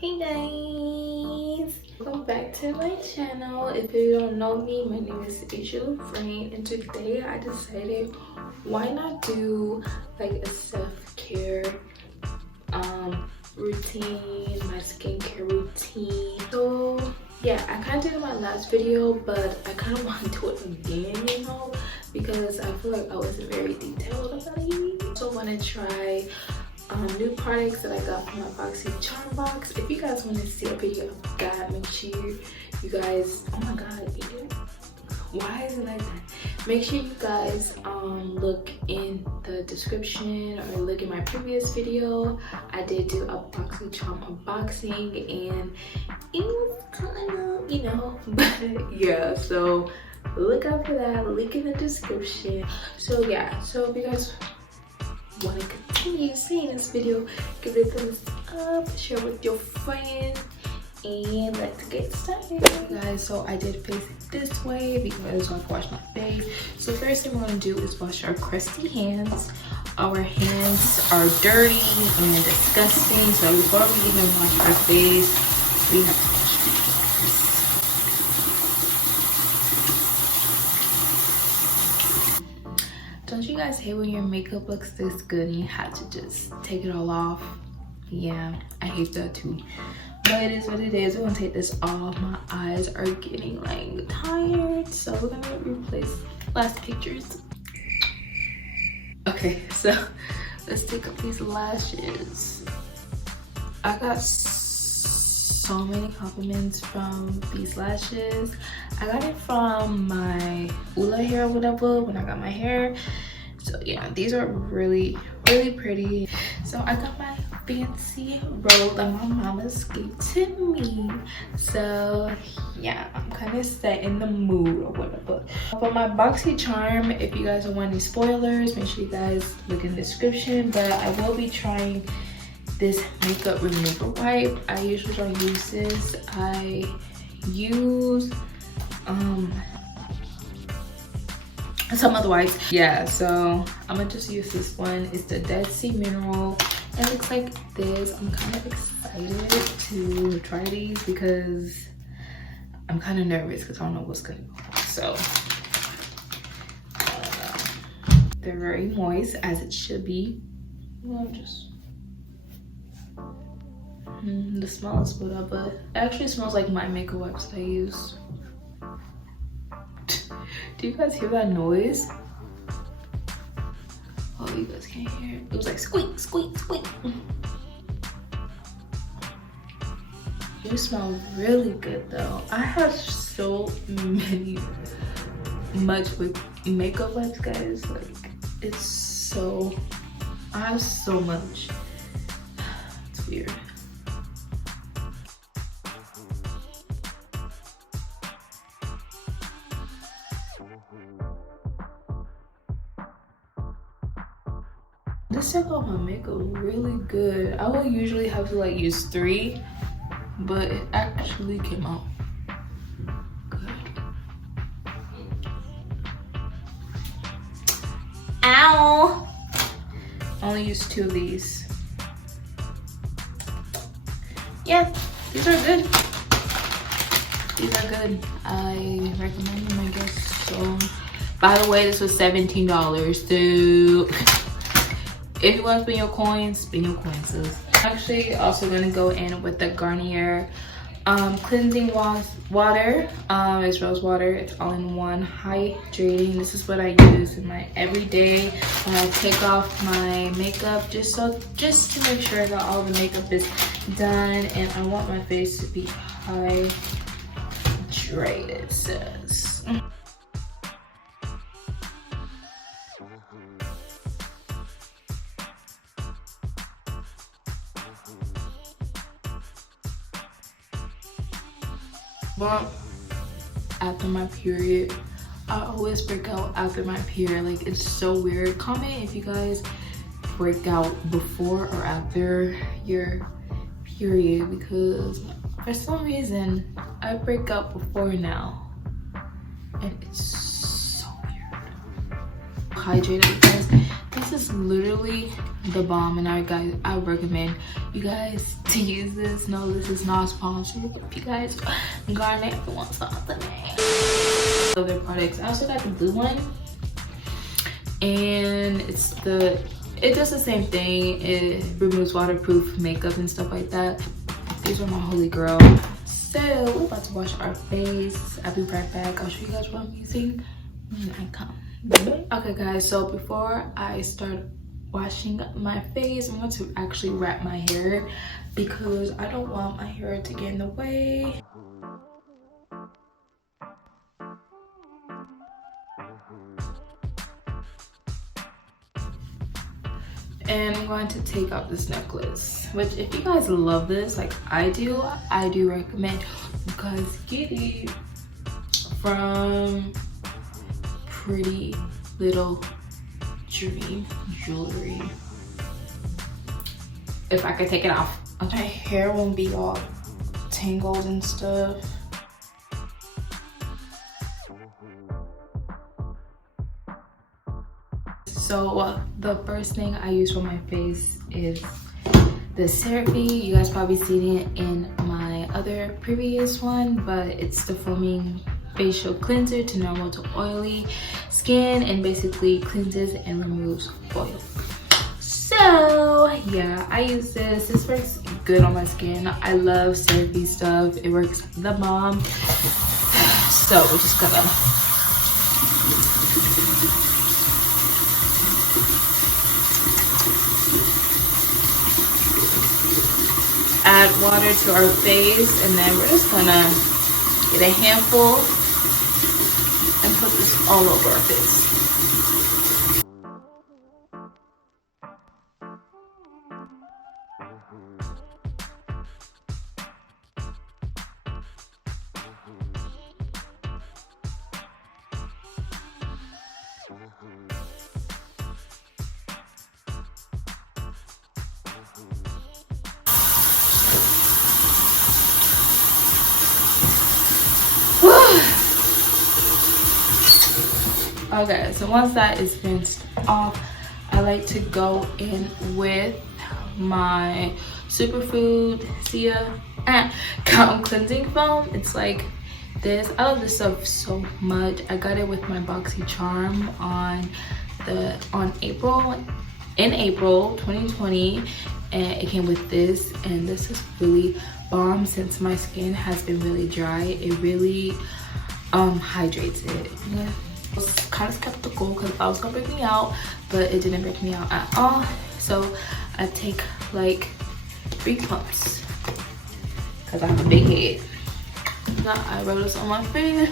Hey guys, welcome back to my channel. If you don't know me, my name is Asia Lufrain, and today I decided why not do like a self-care routine, my skincare routine. So yeah, I kind of did it in my last video, but I kind of want to do it again, you know, because I feel like I wasn't very detailed about it. So I want to try new products that I got from my BoxyCharm box. If you guys want to see a video of that, make sure you guys, oh my god, why is it like that? Make sure you guys look in the description or look in my previous video. I did do a BoxyCharm unboxing and it was kind of, you know, but yeah, so look out for that, link in the description. So yeah, so if you guys want to continue seeing this video, give it a thumbs up, share with your friends, and let's get started. Guys, so I did face it this way because I want to wash my face. So first thing we're going to do is wash our crusty hands. Our hands are dirty and disgusting, so before we even wash our face, we have to wash our hands. Don't you guys hate when your makeup looks this good and you have to just take it all off? Yeah, I hate that too. But it is what it is. We're gonna take this off. My eyes are getting like tired, so we're gonna replace last pictures. Okay, so let's take up these lashes. I got so many compliments from these lashes. I got it from my Ula hair or whatever when I got my hair. So yeah, these are really pretty. So I got my fancy roll that my mama's gave to me. So yeah, I'm kind of set in the mood or whatever. For my BoxyCharm, if you guys don't want any spoilers, make sure you guys look in the description. But I will be trying this makeup remover wipe. I usually don't use this. I use some other wipes. Yeah, so I'm gonna just use this one. It's the Dead Sea Mineral. It looks like this. I'm kind of excited to try these because I'm kind of nervous because I don't know what's gonna go on. So they're very moist, as it should be. Well, the smell is whatever. It actually smells like my makeup wipes that I use. Do you guys hear that noise? Oh, you guys can't hear it. It was like squeak, squeak, squeak. You smell really good though. I have so much with makeup wipes, guys. Like, it's so, I have so much. It's weird. This took off my makeup really good. I would usually have to like use 3, but it actually came out good. Ow! I only used 2 of these. Yeah, these are good. These are good. I recommend them, I guess. So, by the way, this was $17. So if you want to spend your coins, sis. I'm actually also going to go in with the Garnier cleansing water. It's rose water. It's all in one, hydrating. This is what I use in my everyday when I take off my makeup, just to make sure that all the makeup is done. And I want my face to be hydrated, sis. But after my period, I always break out after my period. Like, it's so weird. Comment if you guys break out before or after your period, because for some reason I break out before now and it's so weird. Hydrated, because this is literally the bomb, and I recommend you guys to use this. No, this is not sponsored, but if you guys Garnet want something. Other products, I also got the blue one, and it does the same thing. It removes waterproof makeup and stuff like that. These are my holy grail. So we're about to wash our face. I'll be right back. I'll show you guys what I'm using when I come. Okay guys, so before I start washing my face, I'm going to actually wrap my hair because I don't want my hair to get in the way. And I'm going to take out this necklace, which if you guys love this like I do recommend you guys get it from Pretty Little Dream Jewelry. If I could take it off, my hair won't be all tangled and stuff. So the first thing I use for my face is the CeraVe. You guys probably seen it in my other previous one, but it's the foaming facial cleanser to normal to oily skin, and basically cleanses and removes oil. So yeah, I use this. This works good on my skin. I love CeraVe stuff. It works the bomb. So we're just gonna add water to our face, and then we're just gonna get a handful and put this all over our face. Okay, so once that is rinsed off, I like to go in with my Superfood Sia Calm Cleansing Foam. It's like this. I love this stuff so much. I got it with my BoxyCharm in April 2020, and it came with this, and this is really bomb since my skin has been really dry. It really hydrates it. Yeah. I was kind of skeptical because I was gonna break me out, but it didn't break me out at all. So I take like 3 pumps because I have a big head. Now I rub this on my face.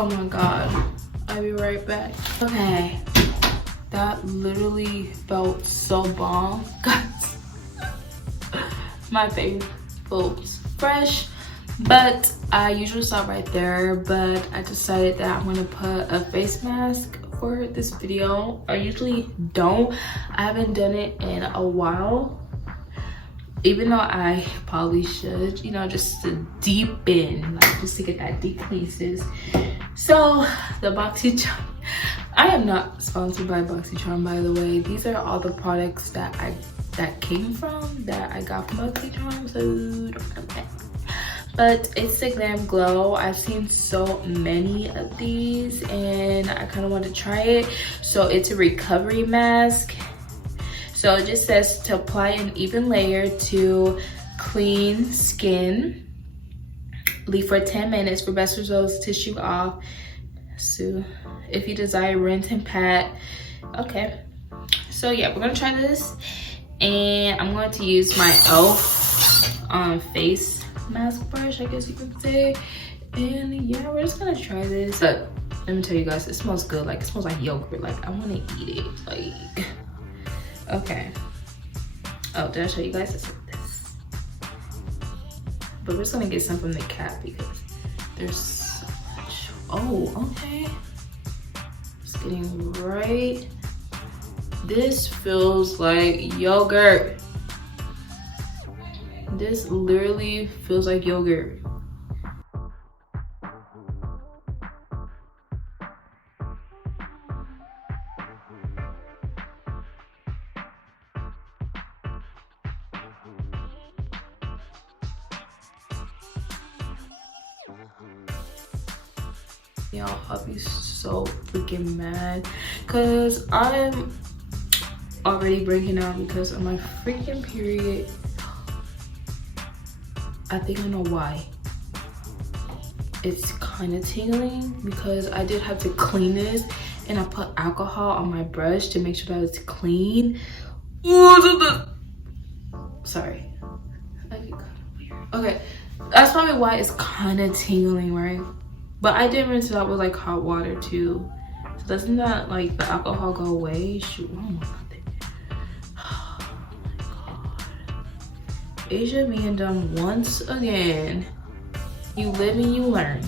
Oh my god, I'll be right back. Okay, that literally felt so bomb, guys. My face feels fresh, but I usually stop right there, but I decided that I'm gonna put a face mask for this video. I usually don't. I haven't done it in a while, even though I probably should, you know, just to deepen, like just to get that deep cleanses. So the BoxyCharm, I am not sponsored by BoxyCharm, by the way. These are all the products that I got from BoxyCharm, so don't come back. But it's the Glam Glow. I've seen so many of these and I kind of want to try it. So it's a recovery mask. So it just says to apply an even layer to clean skin. Leave for 10 minutes for best results. Tissue off. So if you desire, rinse and pat. Okay. So yeah, we're gonna try this, and I'm going to use my e.l.f. Face mask brush, I guess you could say. And yeah, we're just gonna try this. But let me tell you guys, it smells good. Like, it smells like yogurt. Like, I want to eat it. Like, okay. Oh, did I show you guys this? but we're just gonna get some from the cap because there's so much. Oh, okay. It's getting right. This feels like yogurt. This literally feels like yogurt. Y'all, I'll be so freaking mad because I'm already breaking out because of my freaking period. I think I know why. It's kind of tingling because I did have to clean this and I put alcohol on my brush to make sure that it's clean. Sorry. Okay, that's probably why it's kind of tingling, right? But I did rinse it out with like hot water too. So doesn't that like the alcohol go away? Shoot, I don't know nothing. Oh my god. Asia being done once again. You live and you learn.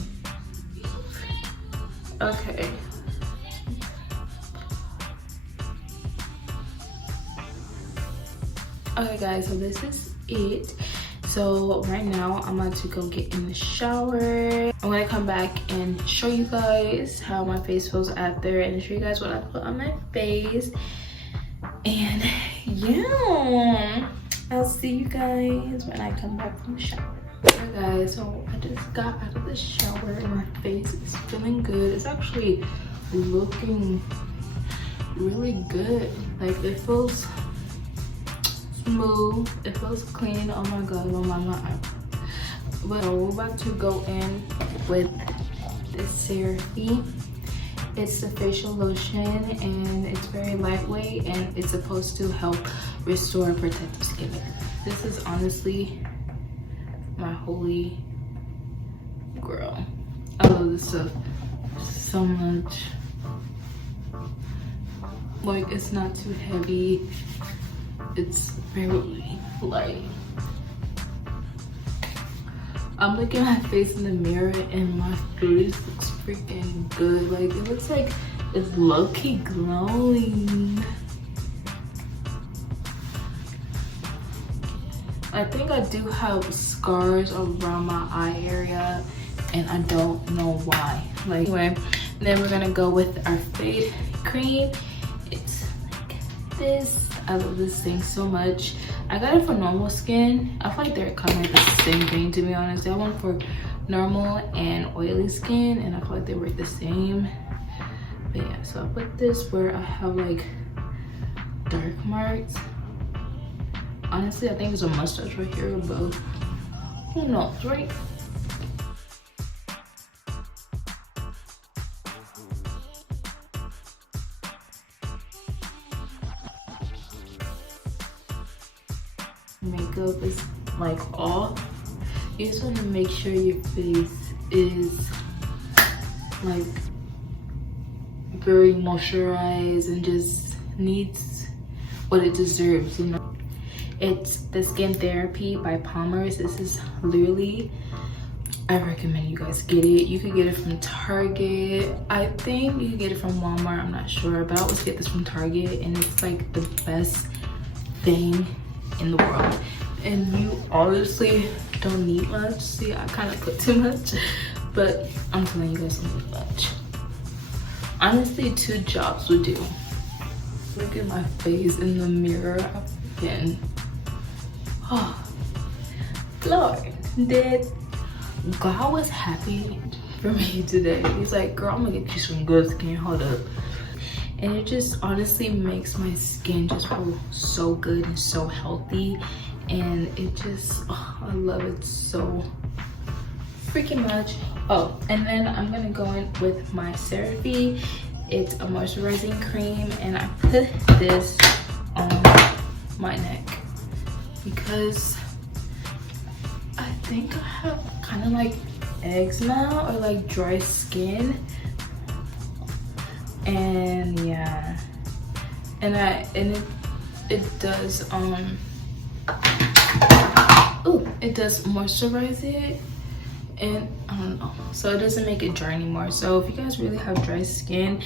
Okay. Okay guys, so this is it. So right now I'm about to go get in the shower. I'm gonna come back and show you guys how my face feels after and show you guys what I put on my face. And yeah, I'll see you guys when I come back from the shower. Okay guys, so I just got out of the shower and my face is feeling good. It's actually looking really good. Like it feels smooth, it feels clean. Oh my god, oh my god. Well, we're about to go in with this CeraVe. It's the facial lotion and it's very lightweight and it's supposed to help restore protective skin. This is honestly my holy grail. I love this stuff so much. Like, it's not too heavy. It's very light. I'm looking at my face in the mirror and my face looks freaking good. Like, it looks like it's low-key glowing. I think I do have scars around my eye area and I don't know why. Like, anyway, then we're gonna go with our fade cream. It's like this. I love this thing so much. I got it for normal skin. I feel like they're kind of like the same thing, to be honest. I went for normal and oily skin and I feel like they work the same. But yeah, so I put this where I have like dark marks. Honestly, I think there's a mustache right here, but who knows, right? Makeup is like off. You just want to make sure your face is like very moisturized and just needs what it deserves, you know. It's the Skin Therapy by Palmer's. This is literally, I recommend you guys get it. You could get it from Target. I think you can get it from Walmart, I'm not sure, but I always get this from Target and it's like the best thing in the world. And you honestly don't need much. See, I kind of put too much, but I'm telling you guys don't need much. Honestly, 2 jobs would do. Look at my face in the mirror again. Oh, Lord, did God was happy for me today. He's like, girl, I'm gonna get you some good skin, hold up. And it just honestly makes my skin just feel so good and so healthy. And it just, oh, I love it so freaking much. Oh, and then I'm gonna go in with my CeraVe. It's a moisturizing cream and I put this on my neck because I think I have kind of like eczema or like dry skin. And yeah, and it does ooh, it does moisturize it, and I don't know, so it doesn't make it dry anymore. So if you guys really have dry skin,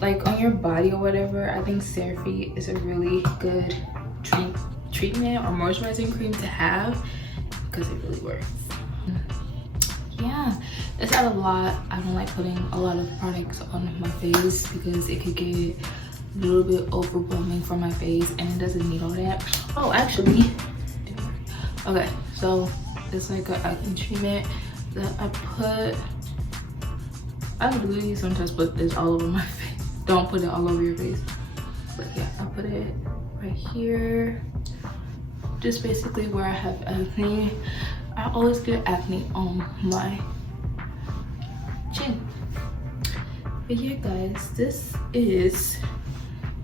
like on your body or whatever, I think CeraVe is a really good treatment or moisturizing cream to have, because it really works. Yeah, it's not a lot. I don't like putting a lot of products on my face because it could get a little bit overwhelming for my face, and it doesn't need all that. Oh, actually, okay, so it's like an acne treatment that I literally sometimes put this all over my face. Don't put it all over your face, but yeah, I put it right here, just basically where I have acne. I always get acne on my chin. But yeah guys, this is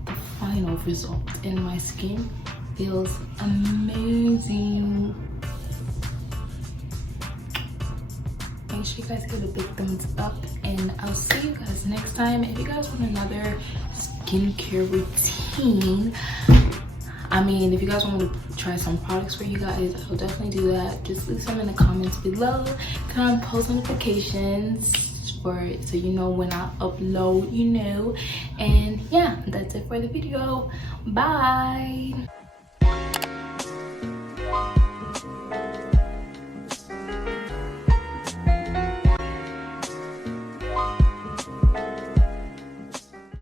the final result, and my skin feels amazing. Make sure you guys give a big thumbs up, and I'll see you guys next time. If you guys want another skincare routine, I mean, if you guys want me to try some products for you guys, I'll definitely do that. Just leave some in the comments below. Turn on post notifications so you know when I upload, you know. And yeah, that's it for the video. Bye.